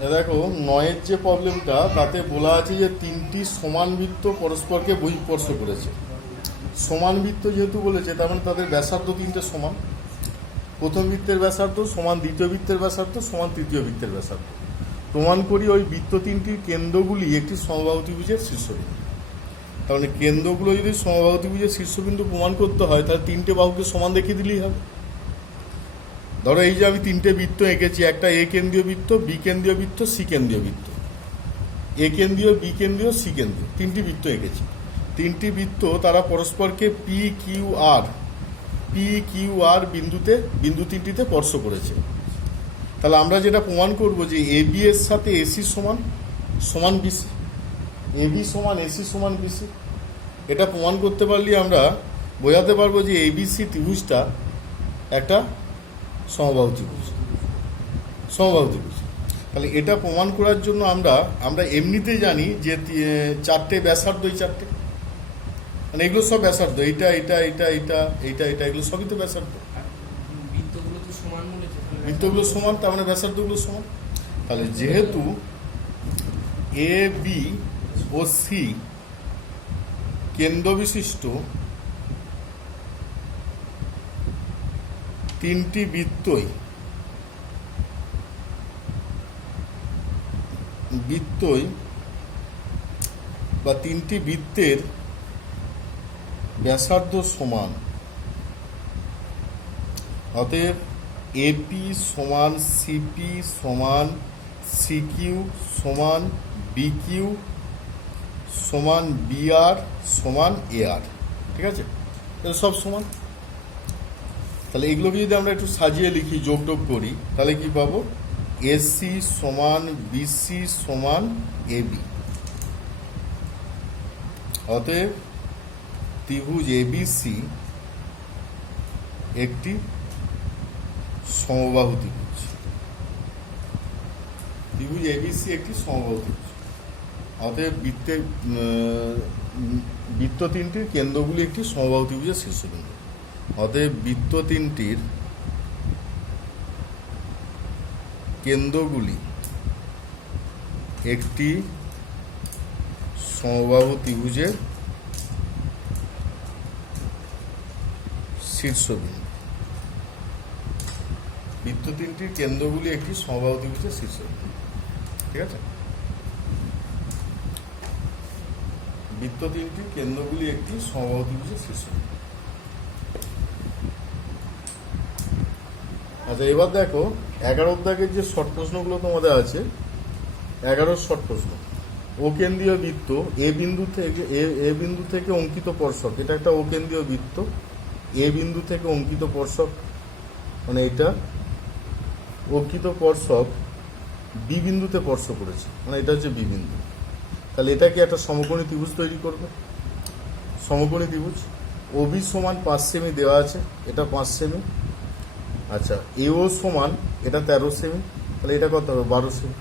দেখো, নয়ের যে প্রবলেমটা তাতে বলা আছে যে তিনটি সমান বৃত্ত পরস্পরকে বহিঃস্পর্শ করেছে। সমান বৃত্ত যেহেতু বলেছে, তার মানে তাদের ব্যাসার্ধ তিনটে সমান। প্রথম বৃত্তের ব্যাসার্ধ সমান দ্বিতীয় বৃত্তের ব্যাসার্ধ সমান তৃতীয় বৃত্তের ব্যাসার্ধ। প্রমাণ করি ওই বৃত্ত তিনটির কেন্দ্রগুলি একটি সমবাহু ত্রিভুজের শীর্ষবিন্দু। তার মানে কেন্দ্রগুলো যদি সমবাহু ত্রিভুজের শীর্ষবিন্দু প্রমাণ করতে হয়, তাহলে তিনটে বাহুকে সমান দেখিয়ে দিলেই হবে। ধরো এই যে আমি তিনটে বৃত্ত এঁকেছি, একটা এ কেন্দ্রীয় বৃত্ত, বি কেন্দ্রীয় বৃত্ত, সি কেন্দ্রীয় বৃত্ত। এ কেন্দ্রীয়, বি কেন্দ্রীয়, সি কেন্দ্রীয় তিনটি বৃত্ত এঁকেছি। তিনটি বৃত্ত তারা পরস্পরকে পি কিউ আর বিন্দু তিনটিতে স্পর্শ করেছে। তাহলে আমরা যেটা প্রমাণ করব যে এ বি এর সাথে এসি সমান বিসি, এ বি সমান এসি সমান বিসি। এটা প্রমাণ করতে পারলে আমরা বোঝাতে পারবো যে এবিসি ত্রিভুজটা একটা সমবাহু ত্রিভুজ। তাহলে এটা প্রমাণ করার জন্য আমরা এমনিতেই জানি যে চারটে ব্যাসার্ধ, এই চারটে মানে এগুলো সব ব্যাসার্ধ, এইটা এটা এটা এটা এইটা এটা এগুলো সবই তো ব্যাসার্ধ। বৃত্তগুলো সমান, তার মানে ব্যাসার্ধগুলো সমান। তাহলে যেহেতু এ বি ও সি কেন্দ্র বিশিষ্ট তিনটি বৃত্তই বা তিনটি বৃত্তের ব্যাসার্ধ সমান, অতএব এপি সমান সিপি সমান সিকিউ সমান বিকিউ সমান বিআর সমান এআর। ঠিক আছে, সব সমান। তাহলে এগুলোকে যদি আমরা একটু সাজিয়ে লিখি, যোগ করি, তাহলে কি পাবো? এসি সমান বিসি সমান এবি। অতএব ত্রিভুজ এবিসি একটি সমবাহু ত্রিভুজ। ত্রিভুজ এবিসি একটি সমবাহু ত্রিভুজ। অতএব বৃত্ত তিনটির কেন্দ্রগুলি একটি সমবাহু ত্রিভুজের শীর্ষবিন্দু। অতএব বৃত্ত তিনটির কেন্দ্রগুলি একটি সমবাহু ত্রিভুজের শীর্ষবিন্দু। বৃত্ত তিনটির কেন্দ্রগুলি একটি সমবাহু ত্রিভুজের শীর্ষবিন্দু। ঠিক আছে, বৃত্ত তিনটির কেন্দ্রগুলি একটি সমবাহু ত্রিভুজের শীর্ষবিন্দু। আচ্ছা, এবার দেখো 11 দাগের যে শর্ট প্রশ্নগুলো তোমাদের আছে, 11 শর্ট প্রশ্ন। ও কেন্দ্রীয় বৃত্ত এ বিন্দু থেকে অঙ্কিত স্পর্শক, এটা একটা ও কেন্দ্রীয় বৃত্ত, এ বিন্দু থেকে অঙ্কিত স্পর্শক মানে এটা অঙ্কিত স্পর্শক বি বিন্দুতে স্পর্শ করেছে, মানে এটা হচ্ছে বি বিন্দু। তাহলে এটা কি একটা সমকোণী ত্রিভুজ তৈরি করবে? সমকোণী ত্রিভুজ। ওবি সমান 5 সেমি দেওয়া আছে, এটা 5 সেমি। আচ্ছা, এও সমান এটা 13 সেমি, তাহলে এটা কত হবে? 12 সেমি।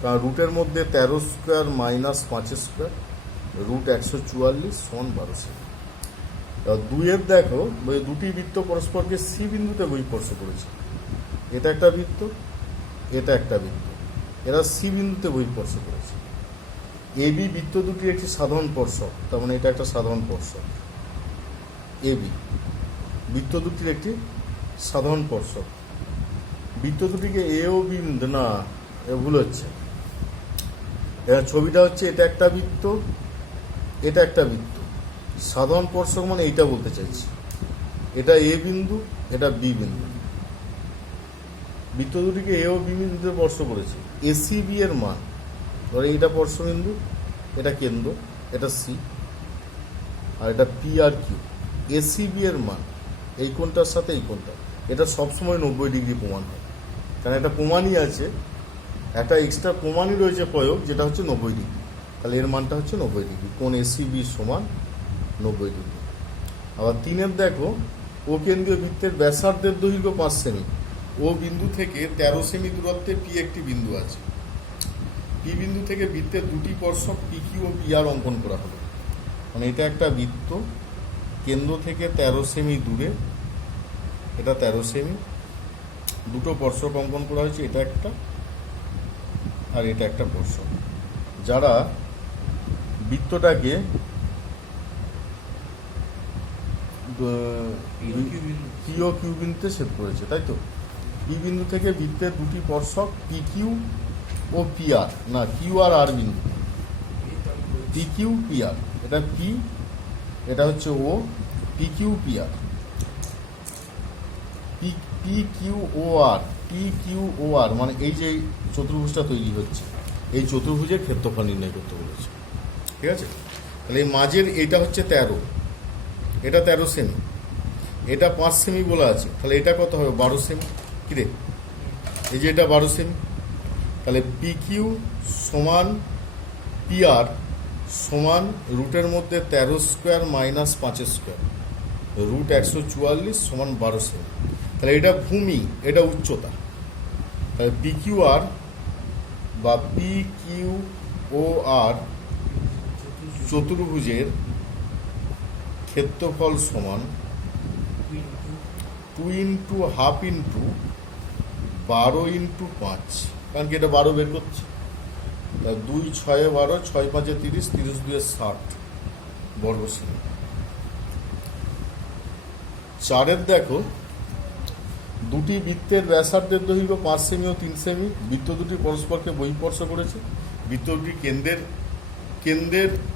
কারণ রুটের মধ্যে 13 স্কোয়ার মাইনাস 5 স্কোয়ার রুট 144 সমান 12 সেমি। দুইয়ের দেখো, দুটি বৃত্ত পরস্পরকে সি বিন্দুতে বহিঃস্পর্শ করেছে। এটা একটা বৃত্ত, এটা একটা বৃত্ত, এরা সি বিন্দুতে বহিঃস্পর্শ করেছে। এবি বৃত্ত দুটির একটি সাধারণ স্পর্শক, তার মানে এটা একটা সাধারণ স্পর্শক। এবি বৃত্ত দুটির একটি সাধারণ স্পর্শক। বৃত্ত দুটিকে এ ও বি বিন্দু, না ভুল হচ্ছে। ছবিটা হচ্ছে এটা একটা বৃত্ত, এটা একটা বৃত্ত, সাধারণ স্পর্শক মানে এইটা বলতে চাইছি। এটা এ বিন্দু, এটা বি বিন্দু। বৃত্ত দুটিকে এ ও বি বিন্দুতে স্পর্শ করেছে। এসি বি এর মান, ধরে এটা স্পর্শবিন্দু, এটা কেন্দ্র, এটা সি, আর এটা P R Q. AC B এর মান এই কোণটার সাথে এই কোণটা, এটা সবসময় 90 ডিগ্রি প্রমাণ হয়, কারণ একটা প্রমাণই আছে, একটা এক্সট্রা প্রমাণই রয়েছে প্রয়োগ, যেটা হচ্ছে 90 ডিগ্রি। তাহলে এর মানটা হচ্ছে 90 ডিগ্রি, কোণ এসি বি সমান 90 ডিগ্রি। আবার 3-এর দেখো, ও কেন্দ্রীয় বৃত্তের ব্যাসার্ধের দৈর্ঘ্য 5 সেমি। ও বিন্দু থেকে 13 সেমি দূরত্বে পি একটি বিন্দু আছে। পি বিন্দু থেকে বৃত্তের দুটি স্পর্শক P Q O P R অঙ্কন করা হলো। মানে এটা একটা বৃত্ত, কেন্দ্র থেকে 13 সেমি দূরে, এটা 13 সেমি, দুটো স্পর্শক অঙ্কন করা হয়েছে, এটা একটা আর এটা একটা স্পর্শক। যারা বৃত্তটাকে পি ও কিউ বিন্দুতে ছেদ করেছে, তাই তো? পি বিন্দু থেকে বৃত্তের দুটি স্পর্শক P Q O P R, না কিউ আর আর বিন্দু, পি কিউ পি আর, এটা পি, এটা হচ্ছে ও, P Q P R, P Q ও আর, পি কিউ ও আর, মানে এই যে চতুর্ভুজটা তৈরি হচ্ছে, এই চতুর্ভুজের ক্ষেত্রফল নির্ণয় করতে বলেছে। ঠিক আছে, তাহলে এই মাঝের এটা হচ্ছে 13, এটা 13 সেমি, এটা 5 সেমি বলা আছে, তাহলে এটা কত হবে? 12 সেমি। কিরে, এই যে এটা 12 সেমি, তাহলে পি কিউ সমান পি আর সমান রুটের মধ্যে 13 স্কোয়ার মাইনাস 5 স্কোয়ার, রুট 144 সমান 12 সেমি। তাহলে এটা ভূমি, এটা উচ্চতা, তাহলে পি কিউ আর বা পি কিউ ও আর চতুর্ভুজের ক্ষেত্রফল সমান 2 ইন্টু হাফ ইন্টু 12 ইন্টু 5, কারণ কি এটা 12 বের করছে, 2 6 12, 6 5 30, 30 2 60 বর্গ সেমি। 4 দেখো, দুটি বৃত্তের ব্যাসার্ধের দৈর্ঘ্য 5 সেমি ও 3 সেমি, বৃত্ত দুটি পরস্পরকে বহিঃস্পর্শ করেছে, বৃত্ত দুটি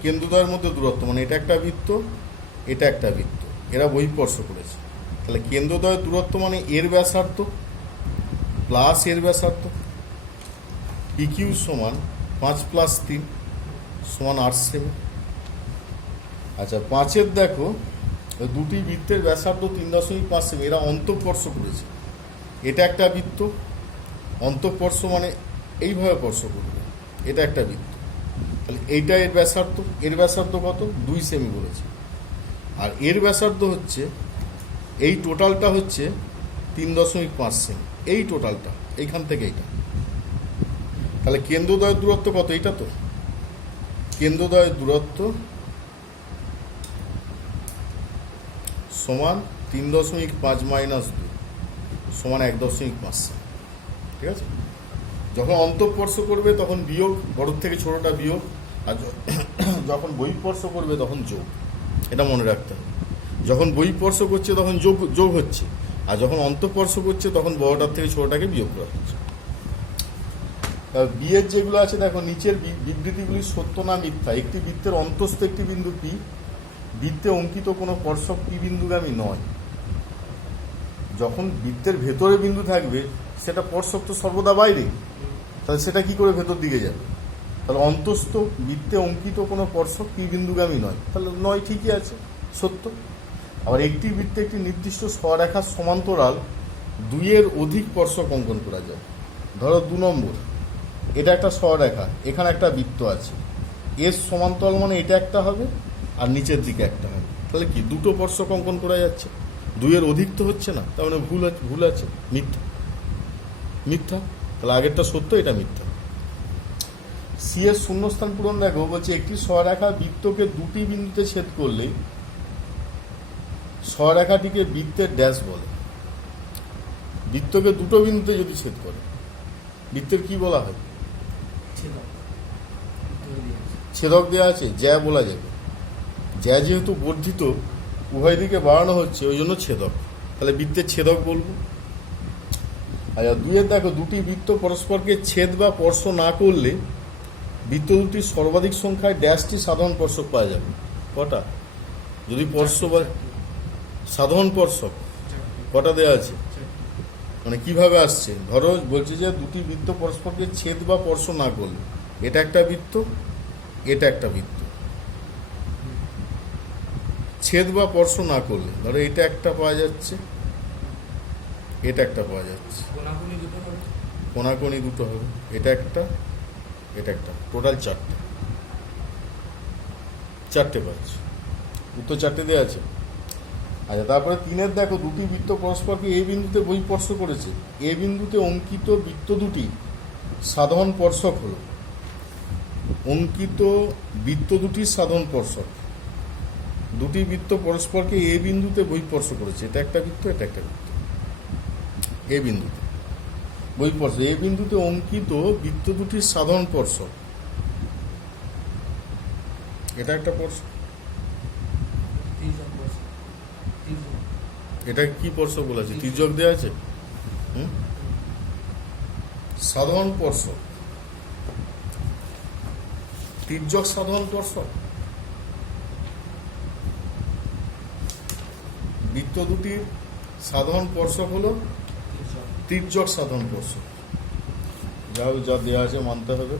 কেন্দ্রদ্বয়ের মধ্যে দূরত্ব, মানে এটা একটা বৃত্ত, এটা একটা বৃত্ত, এরা বহিঃস্পর্শ করেছে। তাহলে কেন্দ্রদ্বয়ের দূরত্ব মানে এর ব্যাসার্ধ প্লাস এর ব্যাসার্ধ, পি কিউ সমান 5 প্লাস 3 সমান 8 সেমি। আচ্ছা, 5 দেখো, দুটি বৃত্তের ব্যাসার্ধ 3.5 সেমি, এরা অন্তঃস্পর্শ করেছে, এটা একটা বৃত্ত, অন্তঃস্পর্শ মানে এইভাবে স্পর্শ করবে, এটা একটা বৃত্ত, তাহলে এইটা এর ব্যাসার্ধ, এর ব্যাসার্ধ কত? 2 সেমি বলেছে, আর এর ব্যাসার্ধ হচ্ছে, এই টোটালটা হচ্ছে 3.5 সেমি, এই টোটালটা এইখান থেকে এইটা, তাহলে কেন্দ্রদ্বয়ের দূরত্ব কত? এইটা তো কেন্দ্রদ্বয়ের দূরত্ব সমান 3.5 মাইনাস 2 সমান 1.5 সেমি। ঠিক আছে, যখন অন্তঃস্পর্শ করবে তখন বিয়োগ, বড় থেকে ছোটটা বিয়োগ, আর যখন বহিঃস্পর্শ করবে তখন যোগ, এটা মনে রাখতে হবে। যখন বহিঃস্পর্শ করছে তখন যোগ হচ্ছে, আর যখন অন্তঃস্পর্শ করছে তখন বড়টার থেকে ছোটটাকে বিয়োগ করা হচ্ছে। বিয়ের যেগুলো আছে দেখো, নিচের বিবৃতিগুলি সত্য না মিথ্যা। একটি বৃত্তের অন্তস্থ একটি বিন্দু পি, বৃত্তে অঙ্কিত কোনো স্পর্শক পি বিন্দুগামী নয়। যখন বৃত্তের ভেতরে বিন্দু থাকবে সেটা স্পর্শক তো সর্বদা বাইরে, তাহলে সেটা কি করে ভেতর দিকে যাবে? তাহলে অন্তস্থ বৃত্তে অঙ্কিত কোনো স্পর্শক পি বিন্দুগামী নয়, তাহলে নয় ঠিকই আছে, সত্য। আবার একটি বৃত্তে একটি নির্দিষ্ট স্বরেখার সমান্তরাল 2-এর অধিক স্পর্শক অঙ্কন করা যায়। ধরো 2 নম্বর, এটা একটা স্বরেখা, এখানে একটা বৃত্ত আছে, এর সমান্তরাল মানে এটা একটা হবে আর নিচের দিকে একটা হবে, তাহলে কি দুটো স্পর্শক অঙ্কন করা যাচ্ছে? 2-এর অধিক তো হচ্ছে না, তার মানে ভুল আছে, মিথ্যা। তাহলে আগেরটা সত্য, এটা মিথ্যা। সি এর শূন্যস্থান পূরণ দেখো, বলছে একটি স্বরেখা বৃত্তকে দুটি বিন্দুতে ছেদ করলে স্বরেখাটিকে বৃত্তের ড্যাশ বলে। বৃত্তকে দুটো বিন্দুতে যদি ছেদ করে বৃত্তের কি বলা হয়? ছেদক দেওয়া আছে, জ্যা বলা যাবে। জ্যা যেহেতু বর্ধিত, উভয় দিকে বাড়ানো হচ্ছে, ওই জন্য ছেদক, তাহলে বৃত্তের ছেদক বলবো। আচ্ছা, 2 দেখো, দুটি বৃত্ত পরস্পরকে ছেদ বা স্পর্শ না করলে বৃত্ত দুটির সর্বাধিক সংখ্যায় ড্যাশটি সাধারণ স্পর্শক পাওয়া যাবে। কটা? যদি স্পর্শ বা সাধারণ স্পর্শক কটা দেওয়া আছে, মানে কিভাবে আসছে? ধরো বলছে যে দুটি বৃত্ত পরস্পরকে ছেদ বা স্পর্শ না করলে, এটা একটা বৃত্ত, এটা একটা বৃত্ত, ছেদ বা স্পর্শ না করলে ধরো এটা একটা পাওয়া যাচ্ছে, এটা একটা পাওয়া যাচ্ছে, কোনাকুনি দুটো হবে, এটা একটা, এটা একটা, টোটাল 4টে পাচ্ছে। উত্তর 4টে দেওয়া আছে। আচ্ছা, তারপরে 3 দেখো, দুটি বৃত্ত পরস্পরকে এ বিন্দুতে বহিঃস্পর্শ করেছে, এ বিন্দুতে অঙ্কিত বৃত্ত দুটি সাধারণ স্পর্শক হলো। অঙ্কিত বৃত্ত দুটির সাধারণ স্পর্শক, দুটি বৃত্ত পরস্পরকে এ বিন্দুতে বহিঃস্পর্শ করেছে, এটা একটা বৃত্ত, এটা একটা বৃত্ত, এ বিন্দুতে। বহিঃস্পর্শক। এ বিন্দুতে অঙ্কিত বৃত্ত দুটির সাধারণ স্পর্শক, এটা একটা স্পর্শক। এটা কি স্পর্শক বলেছে? তির্যক দেওয়া আছে। সাধারণ স্পর্শক, তির্যক সাধারণ স্পর্শক। বৃত্ত দুটির সাধারণ স্পর্শক হলো তির্যক সাধারণ স্পর্শক। যা দেওয়া আছে মানতে হবে।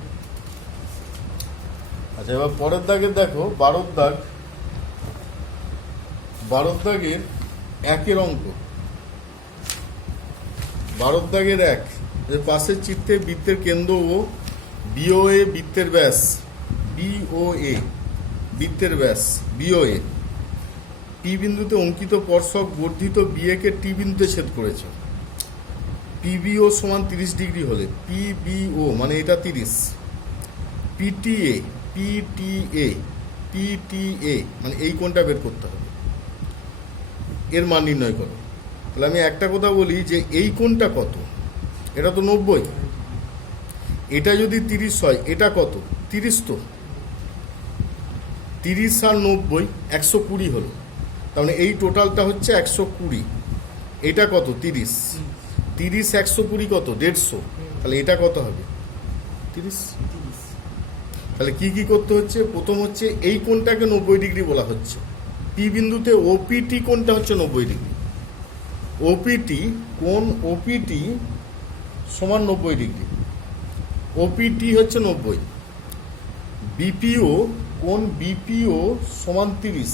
আচ্ছা, এবার পরের দাগের দেখো, 12 দাগ। 12 দাগের 1 অঙ্ক। 12 দাগের 1, যে পাশের চিত্রে বৃত্তের কেন্দ্র ও বিওএ বৃত্তের ব্যাস, বিওএ বৃত্তের ব্যাস, বিওএ পি বিন্দুতে অঙ্কিত স্পর্শক বর্ধিত বিএ কে টি বিন্দুতে ছেদ করেছে। পিবিও সমান 30 ডিগ্রি হলে পিবিও মানে এটা 30, পিটিএ পিটিএ পিটিএ মানে এই কোণটা বের করতে হবে, এর মান নির্ণয় করো। তাহলে আমি একটা কথা বলি যে এই কোণটা কত? এটা তো 90। এটা যদি 30 হয়, এটা কত? 30। তো 30 আর 90 120 হলো। তাহলে এই টোটালটা হচ্ছে 120। এটা কত? 30। 30 120 কত? 150। তাহলে এটা কত হবে? 30। তাহলে কি কি করতে হচ্ছে? প্রথম হচ্ছে এই কোণটাকে 90 ডিগ্রি বলা হচ্ছে। পি বিন্দুতে ওপিটি কোণটা হচ্ছে 90 ডিগ্রি। ওপিটি কোণ, ওপিটি সমান 90 ডিগ্রি। ওপিটি হচ্ছে 90। বিপিও কোণ, বিপিও সমান 30।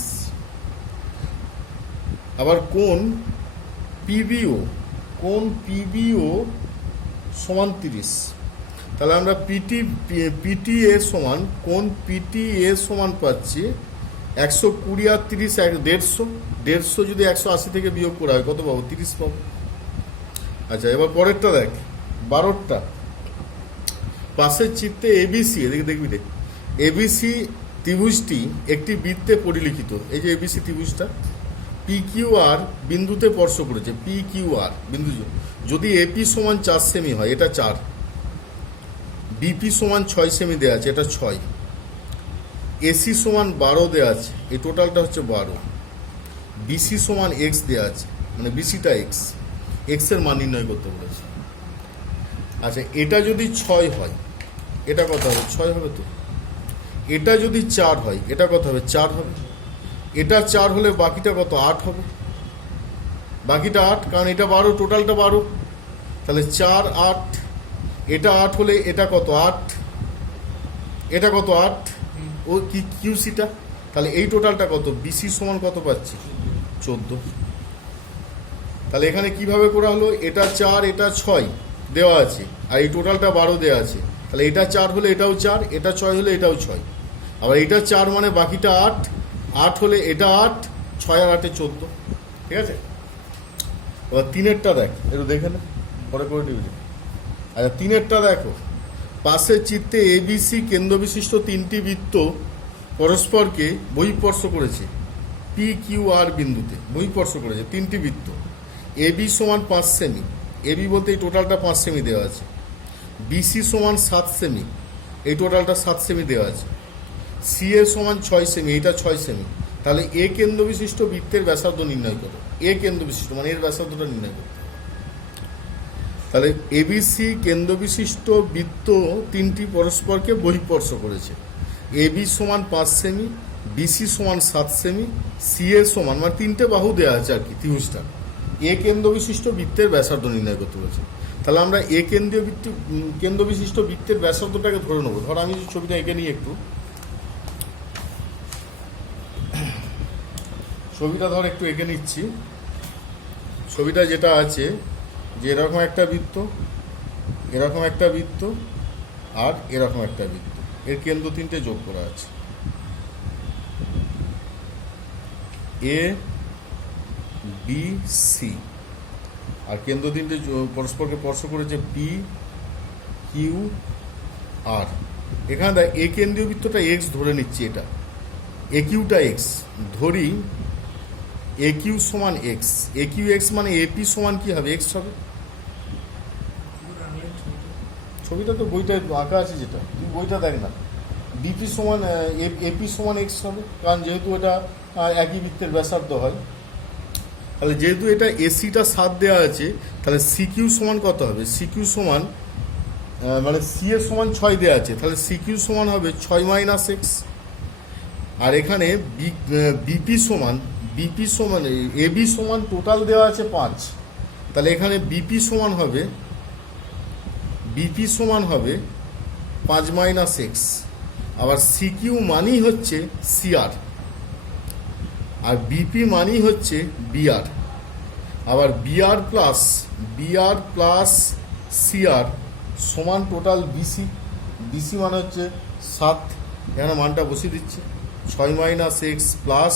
আবার কোণ পিবিও, কোণ পিবিও সমান 30। তাহলে আমরা পিটিএ সমান, কোণ পিটিএ সমান পাচ্ছি 120 আর 30 150। 150 যদি 180 থেকে বিয়োগ করা হয় কত পাবো? 30 পাবো। আচ্ছা, এবার পরেরটা দেখ, 12টা। পাশের চিত্রে এবিসি, এদিকে দেখবি রে, এবিসি ত্রিভুজটি একটি বৃত্তে পরিলিখিত। এই যে এবিসি ত্রিভুজটা পি কিউ আর বিন্দুতে স্পর্শ করেছে। পি কিউ আর বিন্দু যদি এপি সমান 4 সেমি হয়, এটা 4। বিপি সমান 6 সেমি দেওয়া আছে, এটা 6। এসি সমান 12 দেওয়া আছে, এই টোটালটা হচ্ছে 12। বিসি সমান এক্স দেওয়া আছে, মানে বিসিটা এক্স, এক্সের মান নির্ণয় করতে বলেছে। আচ্ছা, এটা যদি 6 হয়, এটা কত হবে? 6 হবে। তো এটা যদি 4 হয়, এটা কত হবে? 4 হবে। এটা 4 হলে বাকিটা কত? 8 হবে। বাকিটা 8, কারণ এটা 12, টোটালটা 12। তাহলে 4 8, এটা 8 হলে এটা কত? 8। এটা কত? 8। ও কি কিউসিটা? তাহলে এই টোটালটা কত? বিসি সমান কত পাচ্ছি? 14। তাহলে এখানে কিভাবে করা হলো? এটা 4, এটা 6 দেওয়া আছে, আর এই টোটালটা 12 দেওয়া আছে। তাহলে এটা 4 হলে এটাও 4, এটা 6 হলে এটাও 6। আবার এটা 4 মানে বাকিটা 8, 8 হলে এটা 8, 6 আর 8 14। ঠিক আছে? এবার 3-এরটা দেখ, একটু দেখে না, পরে করে দিবি। আচ্ছা, 3-এরটা দেখো। পাশের চিত্রে এবিসি কেন্দ্রবিশিষ্ট 3টি বৃত্ত পরস্পরকে বহিঃস্পর্শ করেছে। পি কিউ আর বিন্দুতে বহিঃস্পর্শ করেছে 3টি বৃত্ত। এবি সমান 5 সেমি, এবি বলতে এই টোটালটা 5 সেমি দেওয়া আছে। বিসি সমান 7 সেমি, এই টোটালটা 7 সেমি দেওয়া আছে। সিএ সমান 6 সেমি, এইটা 6 সেমি। তাহলে এ কেন্দ্রবিশিষ্ট বৃত্তের ব্যাসার্ধ নির্ণয় করো। এ কেন্দ্রবিশিষ্ট মানে এর ব্যাসার্ধটা নির্ণয় করো। তাহলে এবিসি কেন্দ্রবিশিষ্ট বৃত্ত 3টি পরস্পরকে বহিঃস্পর্শ করেছে। এবি সমান 5 সেমি, বিসি সমান 7 সেমি, সিএ সমান, মানে 3টে বাহু দেওয়া আছে আর কি ত্রিভুজটা। এ কেন্দ্রবিশিষ্ট বৃত্তের ব্যাসার্ধ নির্ণয় করতে বলেছে। তাহলে আমরা এ কেন্দ্রবিশিষ্ট বৃত্তের ব্যাসার্ধটাকে ধরে নেবো। ধর আমি ছবিটা এঁকে নিই একটু, ছবিটা ধর একটু এঁকে নিচ্ছি। ছবিটা যেটা আছে যে এরকম একটা বৃত্ত, এরকম একটা বৃত্ত, আর এরকম একটা বৃত্ত, এর কেন্দ্র 3টে যোগ করা আছে। এ বি সি, আর কেন্দ্র 3টে পরস্পরকে স্পর্শ করেছে পি কিউ আর। এখানে দেখ, এ কেন্দ্রীয় বৃত্তটা এক্স ধরে নিচ্ছি, এটা এ কিউটা এক্স ধরি। এ কিউ সমান এক্স, এ কিউ এক্স মানে এপি সমান কি হবে? এক্স হবে। ছবিটা তো বইটায় আঁকা আছে, যেটা তুই বইটা দেখ না। বিপি সমান এপি সমান এক্স হবে, কারণ যেহেতু এটা একই বৃত্তের ব্যাসার্ধ হয়। তাহলে যেহেতু এটা এসিটা 7 দেওয়া আছে, তাহলে সিকিউ সমান কত হবে? সিকিউ সমান মানে সি এর সমান 6 দেওয়া আছে, তাহলে সিকিউ সমান হবে 6 মাইনাস এক্স। আর এখানে বিপি সমান এবি সমান টোটাল দেওয়া আছে 5, তাহলে এখানে বিপি সমান হবে 5 মাইনাস এক্স। আবার সিকিউ মানেই হচ্ছে সিআর, আর বিপি মানেই হচ্ছে বিআর। আবার বিআর প্লাস সিআর সমান টোটাল বিসি মানে হচ্ছে 7। এখানে মানটা বসিয়ে দিচ্ছে, 6 minus x plus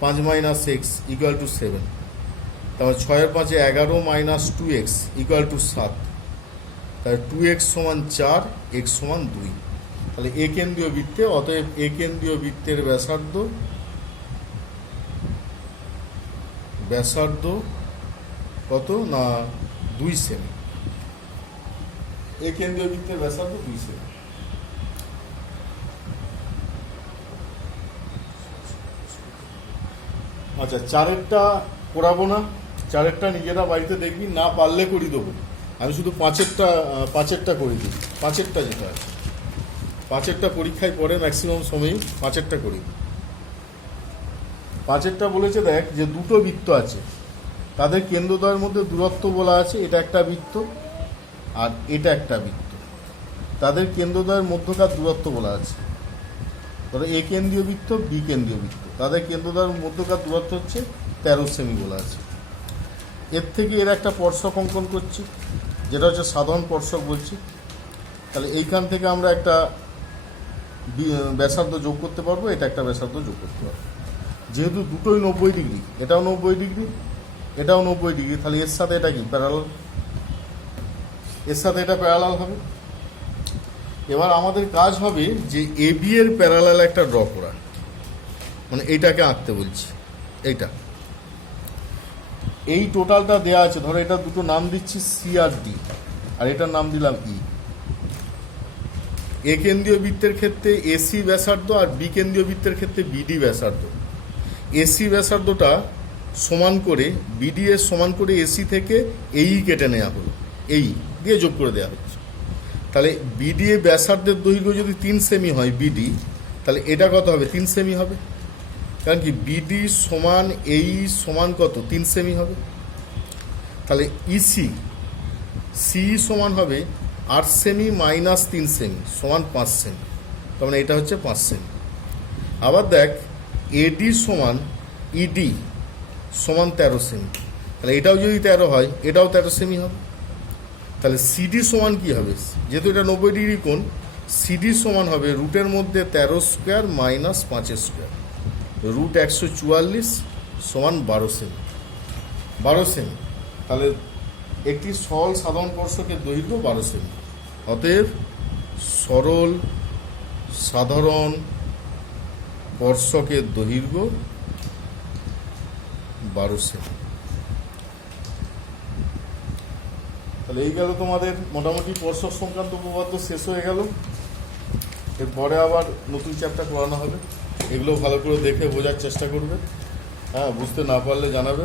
5 minus x equal to 7। তারপর 6 এর 5 11 মাইনাস 2x ইকুয়াল টু 7। তাহলে 2x সমান 4, এক্স সমান 2। তাহলে এ কেন্দ্রীয় বৃত্তে, অতএব এ কেন্দ্রীয় বৃত্তের ব্যাসার্ধ কত না 2 সেমি। এ কেন্দ্রীয় বৃত্তের ব্যাসার্ধ 2 সেমি। আচ্ছা, চারেরটা করাবো না, চারেরটা নিজেরা বাড়িতে দেখবি, না পারলে করি দেবো। আমি শুধু পাঁচেরটা করে দিই। পাঁচেরটা যেটা আছে, পাঁচেরটা পরীক্ষায় পড়ে ম্যাক্সিমাম সময়ই পাঁচেরটা করি। পাঁচেরটা বলেছে দেখ যে দুটো বৃত্ত আছে, তাদের কেন্দ্রদ্বয়ের মধ্যে দূরত্ব বলা আছে, এটা একটা বৃত্ত আর এটা একটা বৃত্ত, তাদের কেন্দ্রদ্বয়ের মধ্যকার দূরত্ব বলা আছে। ধরো এ কেন্দ্রীয় বৃত্ত, বি কেন্দ্রীয় বৃত্ত, তাদের কেন্দ্রদ্বয়ের মধ্যকার দূরত্ব হচ্ছে 13 সেমি বলা আছে। এর থেকে এর একটা স্পর্শক অঙ্কন করছি, যেটা হচ্ছে সাধারণ স্পর্শক বলছি। তাহলে এইখান থেকে আমরা একটা ব্যাসার্ধ যোগ করতে পারবো, এটা একটা ব্যাসার্ধ যোগ করতে পারবো। যেহেতু দুটোই 90 ডিগ্রি, এটাও 90 ডিগ্রি, এটাও 90 ডিগ্রি, তাহলে এর সাথে এটা কি প্যারালাল, এর সাথে এটা প্যারালাল হবে। এবার আমাদের কাজ হবে যে এবি এর প্যারালাল একটা ড্র করা, মানে এইটাকে আঁকতে বলছি। এইটা এই টোটালটা দেওয়া আছে, ধরো এটা দুটো নাম দিচ্ছি সি আর ডি, আর এটার নাম দিলাম ই। এ কেন্দ্রীয় বৃত্তের ক্ষেত্রে এসি ব্যাসার্ধ, আর বি কেন্দ্রীয় বৃত্তের ক্ষেত্রে বিডি ব্যাসার্ধ। এসি ব্যাসার্ধটা সমান করে বিডি এর সমান করে এসি থেকে এই কেটে নেওয়া হলো, এই দিয়ে যোগ করে দেওয়া হচ্ছে। তাহলে বিডি এ ব্যাসার্ধের দৈর্ঘ্য যদি 3 সেমি হয় বিডি, তাহলে এটা কত হবে? 3 সেমি হবে, কারণ কি বিডি সমান এই সমান কত? 3 সেমি হবে। তাহলে ইসি সমান হবে 8 সেমি মাইনাস 3 সেমি সমান 5 সেমি, তার মানে এটা হচ্ছে 5 সেমি। আবার দেখ এডি সমান ইডি সমান 13 সেমি, তাহলে এটাও যদি 13 হয়, এটাও 13 সেমি হবে। তাহলে সিডি সমান কি হবে? যেহেতু এটা 90 ডিগ্রি কোণ, সিডি সমান হবে রুটের মধ্যে 13 স্কোয়ার মাইনাস 5 স্কোয়ার, রুট 144 সমান 12 সেমি। 12 সেমি, তাহলে একটি সরল সাধারণ স্পর্শকের দৈর্ঘ্য 12 সেমি। অতএব সরল সাধারণ স্পর্শকের দৈর্ঘ্য 12 সেমি। তাহলে এই গেল তোমাদের মোটামুটি স্পর্শক সংক্রান্ত উপপাদ্য শেষ হয়ে গেল। এরপরে আবার নতুন চ্যাপ্টার করানো হবে, এগুলো ভালো করে দেখে বোঝার চেষ্টা করবে। হ্যাঁ, বুঝতে না পারলে জানাবে।